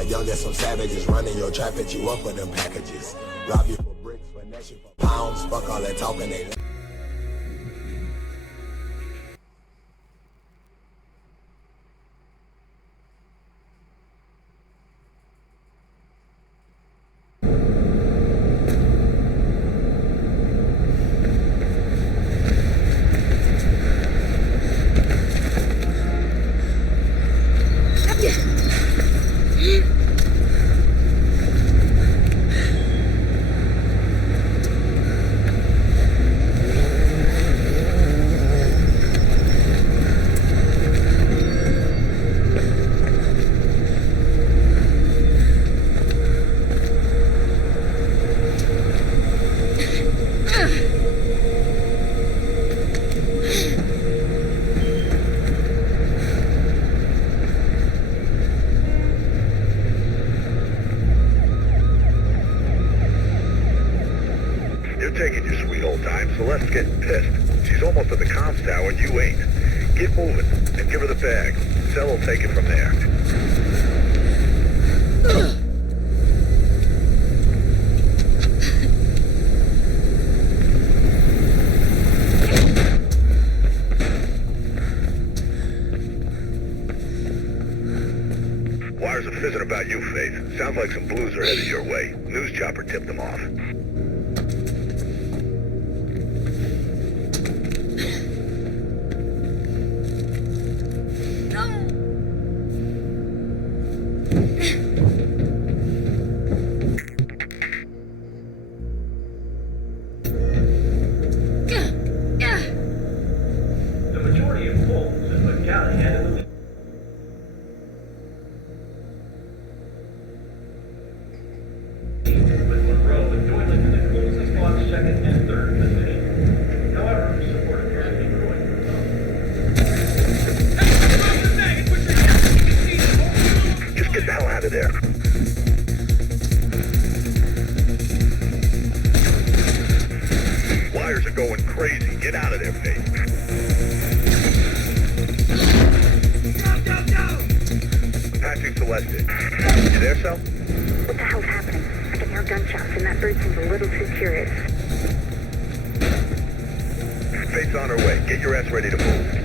my youngest, some savages running your trap at you up with them packages. Rob you for bricks, finesse you for pounds. Fuck all that talking, they taking your sweet old time, Celeste's getting pissed. She's almost at the comms tower and you ain't. Get moving and give her the bag. Cell will take it from there. Wires are fizzing about you, Faith. Sounds like some blues are headed your way. News chopper tipped them off. There. Wires are going crazy. Get out of there, Faith. Patching Celeste in. You there, Sal? What the hell's happening? I can hear gunshots and that bird seems a little too curious. Faith's on her way. Get your ass ready to move.